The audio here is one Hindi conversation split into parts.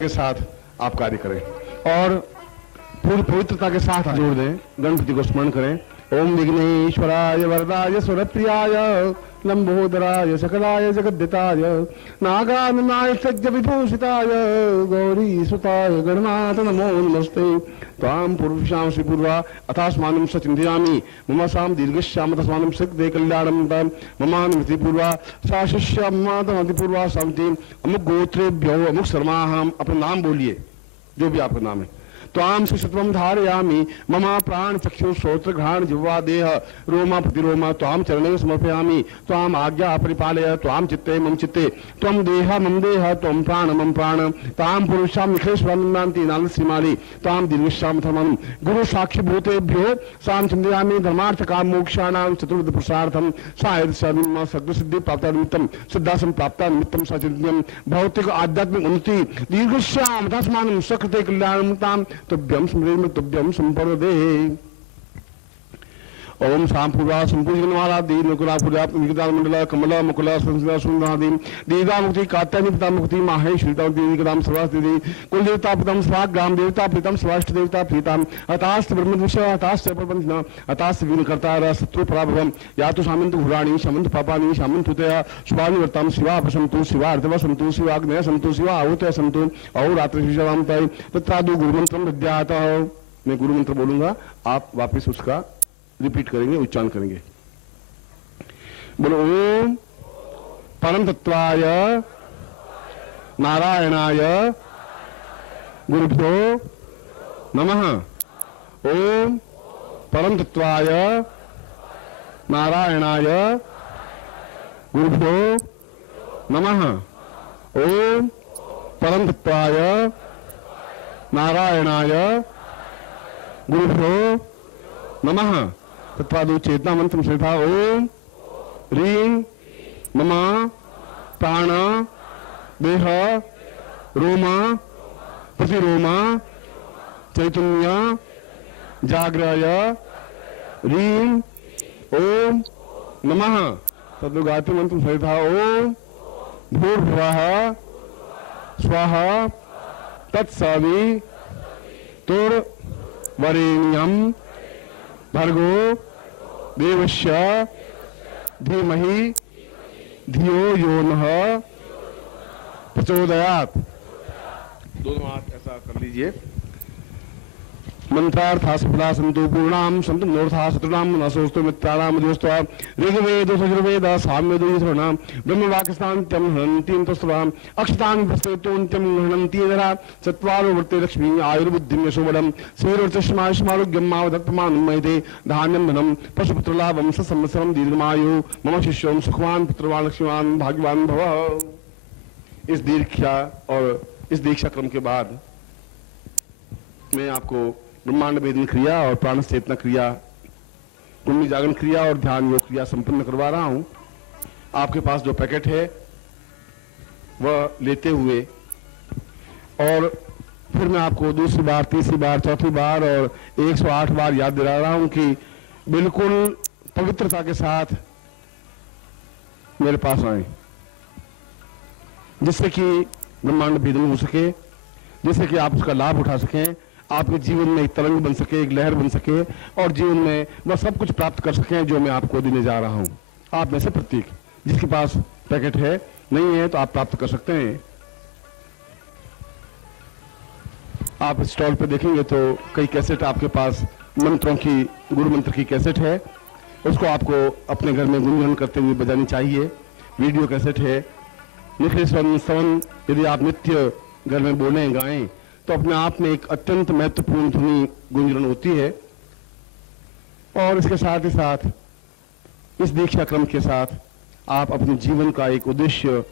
के साथ आप कार्य करें और पूरी पवित्रता के साथ जोड़ दें, गणपति को स्मरण करें। ओम विघ्नेश्वराय वरदाय सुरप्रियाय लंबोदराय सकलाय जगद्दिताय नागाननाय सज्ज विभूषिताय गौरी सुताय गणनाथ नमो नमस्ते। त्वां पुरुषां श्रीपूर्वा अथास्मानं सचिन्तयामि मम साम दीर्घश्याम तस्मानं सकृते कल्याणं तम ममानुमति पूर्वा सा शिष्य ममानुमति पूर्वा शांति। अमुक गोत्रेभ्यो अमुक शर्माहम, अपना नाम बोलिए जो भी आपका नाम है। त्वां सुषुत्वं धारयामि मम प्राण चक्षु श्रोत्र घ्राण जिह्वा देह रोमा प्रतिरोमा त्वां चरणे समर्पयामि। त्वां आज्ञा परिपालय त्वां चित्ते मम चित्ते त्वं देह मम देह त्वं प्राण मम प्राण तां पुरुषां निखिलेश्वरान्ति नालसीमाली त्वां दीर्घश्याम धर्मं गुरु साक्षी भूतेभ्यो सां चिन्तयामि धर्मार्थ काम मोक्षाणां चतुर्विध पुरुषार्थं सायद सर्व सिद्धि प्राप्त निमित्तं सिद्धासं प्राप्त निमित्तं सचिन्त्यं भौतिक आध्यात्मिक उन्नति दीर्घश्याम तस्मानं सकृते कल्याणं तां तुभ्यं स्मरेम तुभ्यं संपदे। ओम सांपूर्वा संपूजनमालादि नुकुला पूजा विकताल मंडला कमला मुकुला संस्कृता सुंदरादि दीदा मुक्ति कात्यायनी पिता मुक्ति माहेश्वरीता दीकदाम सर्वास्ति कुल देवता पितम स्वाग ग्राम देवता प्रीतम स्वाष्ट देवता प्रीतम अतास्त ब्रह्म विषय अतास्त प्रपंचना अतास्त विनकर्ता शत्रु पराभवम या तो सामंत घुराणी सामंत पापानी सामंत हुतया शुभानि वर्तम शिवा प्रसंतु शिवा अर्धव संतु शिवा अग्नय संतु शिवा आहुतय संतु और रात्रि शिवराम तय तत्रादु गुरु मंत्रम विद्यात। मैं गुरु मंत्र बोलूंगा, आप वापस उसका रिपीट करेंगे, उच्चारण करेंगे। बोलो ओम परम तत्वाय नारायणाय गुरुभ्यो नमः। ओम परम तत्वाय नारायणाय गुरुभ्यो नमः। ओम परम तत्वाय नारायणाय गुरुभ्यो नमः। तत्वादु चेतना मंत्र श्रेथा ओम ह्रीं मम प्राण देह रोमा प्रतिरोमा चैतन्य जाग्रय ह्रीं ओम नमः। तद्दु गायत्री मंत्र श्रेथा ओम भूर्भुवः स्वः तत्सवि तुर्वरेण्यं भर्गो देवस्य धीमहि धियो यो नः प्रचोदयात्। दोनों हाथ ऐसा कर लीजिए। मंत्रार्था सफला संतु पूर्णाम संतु मनोरथा शत्रुनाम नसोस्तु मित्राणाम दोस्त्वा ऋग्वेद यजुर्वेद सामवेद यथर्वणाम ब्रह्मवाक्यस्तान्त्यं हरन्तीं तस्वाम अक्षतां प्रस्तुतोन्त्यं हरन्ति यदरा चत्वारो वृत्ते लक्ष्मी आयुर्बुद्धिं यशोबलं श्रीर्चष्मायुष्मारोग्यं मावदत्तमानं मयते धान्यं धनं पशुपुत्रलाभं ससंवत्सरं दीर्घमायु मम शिष्यों सुखवान पुत्रवान लक्ष्मीवान भाग्यवान भव। इस दीक्षा और इस दीक्षा क्रम के बाद मैं आपको ब्रह्मांड वेदन क्रिया और प्राण चेतना क्रिया, कुंडली जागरण क्रिया और ध्यान योग क्रिया संपन्न करवा रहा हूं। आपके पास जो पैकेट है वह लेते हुए और फिर मैं आपको दूसरी बार, तीसरी बार, चौथी बार और 108 बार याद दिला रहा हूं कि बिल्कुल पवित्रता के साथ मेरे पास आए, जिससे कि ब्रह्मांड वेदन हो सके, जिससे कि आप उसका लाभ उठा सकें, आपके जीवन में एक तरंग बन सके, एक लहर बन सके और जीवन में वह सब कुछ प्राप्त कर सकें जो मैं आपको देने जा रहा हूं। आप में से प्रत्येक जिसके पास पैकेट है, नहीं है तो आप प्राप्त कर सकते हैं। आप स्टॉल पे देखेंगे तो कई कैसेट आपके पास मंत्रों की, गुरु मंत्र की कैसेट है, उसको आपको अपने घर में गुनगुन करते हुए बजानी चाहिए। वीडियो कैसेट है, निखिल स्तवन यदि आप नित्य घर में बोलें गाएं तो अपने आप में एक अत्यंत महत्वपूर्ण ध्वनि गुंजन होती है। और इसके साथ ही साथ इस दीक्षा क्रम के साथ आप अपने जीवन का एक उद्देश्य,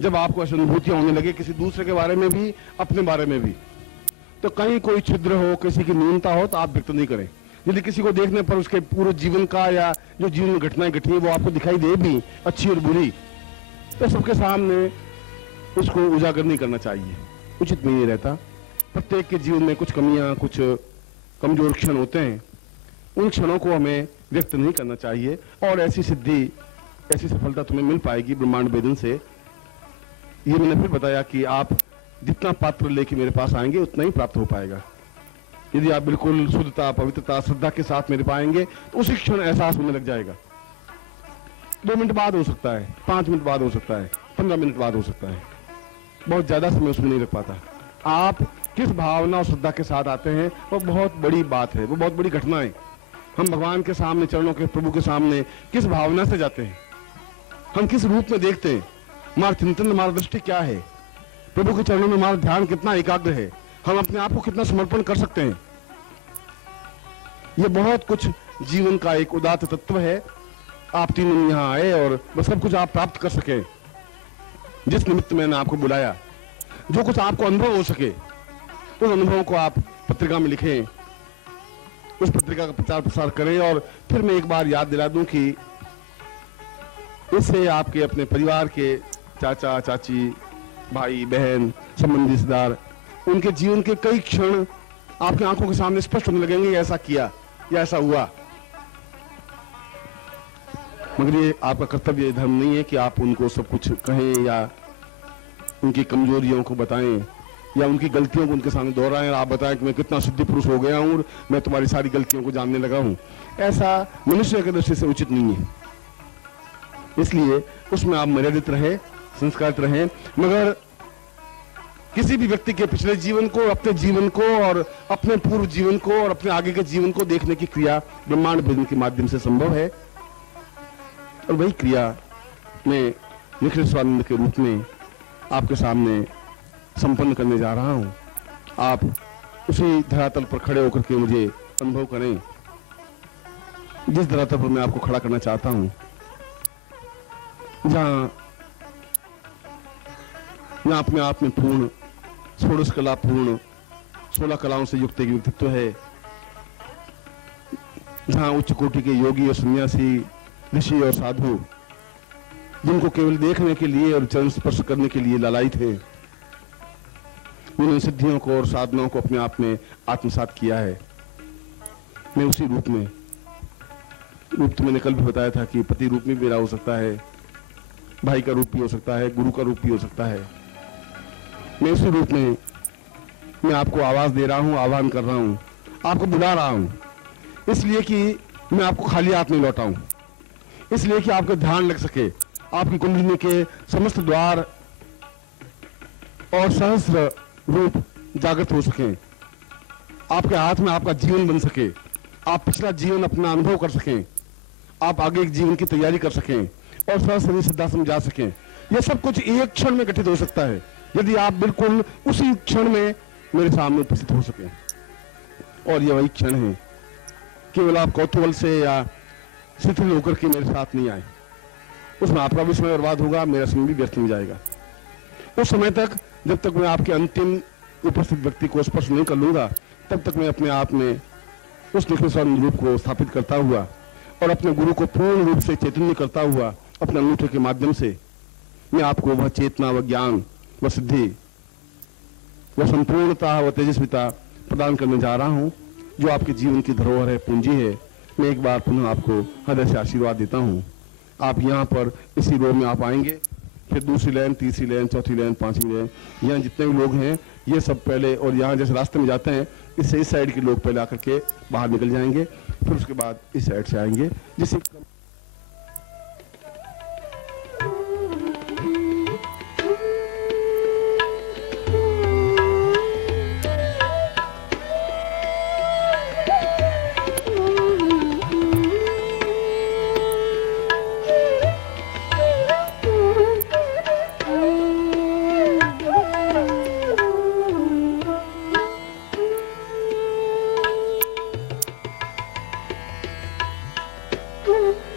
जब आपको ऐसी अनुभूतियां होने लगे किसी दूसरे के बारे में भी, अपने बारे में भी, तो कहीं कोई छिद्र हो, किसी की न्यूनता हो तो आप व्यक्त नहीं करें। यदि किसी को देखने पर उसके पूरे जीवन का या जो जीवन में घटनाएं घटी है वो आपको दिखाई दे भी, अच्छी और बुरी, तो सबके सामने उसको उजागर नहीं करना चाहिए, उचित नहीं रहता। प्रत्येक के जीवन में कुछ कमियां, कुछ कमजोर क्षण होते हैं, उन क्षणों को हमें व्यक्त नहीं करना चाहिए। और ऐसी सिद्धि, ऐसी सफलता तुम्हें मिल पाएगी ब्रह्मांड वेदन से। ये मैंने फिर बताया कि आप जितना पात्र लेके मेरे पास आएंगे उतना ही प्राप्त हो पाएगा। यदि आप बिल्कुल शुद्धता, पवित्रता, श्रद्धा के साथ मेरे पास आएंगे तो उसी क्षण एहसास होने लग जाएगा। 2 मिनट बाद हो सकता है, 5 मिनट बाद हो सकता है, 15 मिनट बाद हो सकता है, बहुत ज्यादा समय उसमें नहीं लग पाता। आप किस भावना और श्रद्धा के साथ आते हैं वो बहुत बड़ी बात है, वो बहुत बड़ी घटना है। हम भगवान के सामने, चरणों के, प्रभु के सामने किस भावना से जाते हैं, हम किस रूप में देखते हैं, हमारा चिंतन, हमारा दृष्टि क्या है, प्रभु के चरणों में हमारा ध्यान कितना एकाग्र है, हम अपने आप को कितना समर्पण कर सकते हैं। यह बहुत कुछ जीवन का एक उदात्त तत्व है। आप तीनों यहाँ आए और बस सब कुछ आप प्राप्त कर सके, जिस निमित्त मैंने आपको बुलाया, जो कुछ आपको अनुभव हो सके उस अनुभव को आप पत्रिका में लिखें, उस पत्रिका का प्रचार प्रसार करें। और फिर मैं एक बार याद दिला दूं कि इससे आपके अपने परिवार के चाचा, चाची, भाई, बहन, संबंधी, रिश्तेदार, उनके जीवन के कई क्षण आपकी आंखों के सामने स्पष्ट होने लगेंगे, ऐसा किया या ऐसा हुआ। मगर ये आपका कर्तव्य, धर्म नहीं है कि आप उनको सब कुछ कहें या उनकी कमजोरियों को बताएं या उनकी गलतियों को उनके सामने दोहराएं और आप बताएं कि मैं कितना सिद्धि पुरुष हो गया हूं और मैं तुम्हारी सारी गलतियों को जानने लगा हूं। ऐसा मनुष्य की दृष्टि से उचित नहीं है। इसलिए उसमें आप मर्यादित रहे, संस्कारित रहे। मगर किसी भी व्यक्ति के पिछले जीवन को, अपने जीवन को और अपने पूर्व जीवन को और अपने आगे के जीवन को देखने की क्रिया ब्रह्मांड भजन के माध्यम से संभव है। और वही क्रिया मैं निखिल स्वानंद के रूप में आपके सामने संपन्न करने जा रहा हूं। आप उसी धरातल पर खड़े होकर के मुझे अनुभव करें जिस धरातल पर मैं आपको खड़ा करना चाहता हूं, जहां अपने आप में पूर्ण, षोडश कला पूर्ण, 16 कलाओं से युक्त एक व्यक्तित्व है, जहां उच्च कोटि के योगी और सन्यासी, ऋषि और साधु, जिनको केवल देखने के लिए और चरण स्पर्श करने के लिए लालायित थे, उन्होंने सिद्धियों को और साधनाओं को अपने आप में आत्मसात किया है। मैं उसी रूप तो मैंने कल भी बताया था कि पति रूप में मेरा हो सकता है, भाई का रूप भी हो सकता है, गुरु का रूप भी हो सकता है। मैं उसी रूप में मैं आपको आवाज दे रहा हूं, आह्वान कर रहा हूं, आपको बुला रहा हूं, इसलिए कि मैं आपको खाली हाथ नहीं लौटाऊं, इसलिए कि आपका ध्यान लग सके, आपकी कुंडलिनी के समस्त द्वार और सहस्र रूप जागृत हो सके, आपके हाथ में आपका जीवन बन सके, आप पिछला जीवन अपना अनुभव कर सकें, आप आगे एक जीवन की तैयारी कर सकें और सहस्र सिद्धा समझा सकें। यह सब कुछ एक क्षण में घटित हो सकता है यदि आप बिल्कुल उसी क्षण में मेरे सामने उपस्थित हो सके। और यह वही क्षण है, केवल आप कौतूहल से या शिथिल होकर के मेरे साथ नहीं आए, उसमें आपका भी समय बर्बाद होगा, मेरा समय भी व्यर्थ हो जाएगा। उस समय तक, जब तक मैं आपके अंतिम उपस्थित व्यक्ति को स्पर्श नहीं कर लूंगा, तब तक मैं अपने आप में उस निखिल स्वानंद रूप को स्थापित करता हुआ और अपने गुरु को पूर्ण रूप से चैतन्य करता हुआ अपने अंगूठे के माध्यम से मैं आपको वह चेतना, वह ज्ञान, वह सिद्धि, वह संपूर्णता, वह तेजस्विता प्रदान करने जा रहा हूं जो आपके जीवन की धरोहर है, पूंजी है। मैं एक बार पुनः आपको हृदय से आशीर्वाद देता हूं। आप यहाँ पर इसी रो में आप आएंगे, फिर दूसरी लाइन, तीसरी लाइन, चौथी लाइन, पांचवी लाइन, यहाँ जितने भी लोग हैं ये सब पहले, और यहाँ जैसे रास्ते में जाते हैं इससे इस साइड के लोग पहले आकर के बाहर निकल जाएंगे, फिर उसके बाद इस साइड से आएंगे, जिससे Mm-hmm.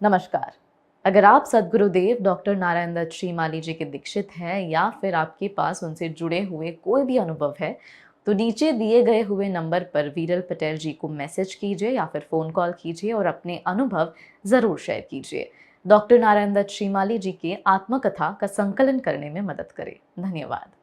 नमस्कार। अगर आप सद्गुरुदेव डॉक्टर नारायण दत्त श्रीमाली जी के दीक्षित हैं या फिर आपके पास उनसे जुड़े हुए कोई भी अनुभव है, तो नीचे दिए गए हुए नंबर पर वीरल पटेल जी को मैसेज कीजिए या फिर फ़ोन कॉल कीजिए और अपने अनुभव ज़रूर शेयर कीजिए। डॉक्टर नारायण दत्त श्रीमाली जी के आत्मकथा का संकलन करने में मदद करें। धन्यवाद।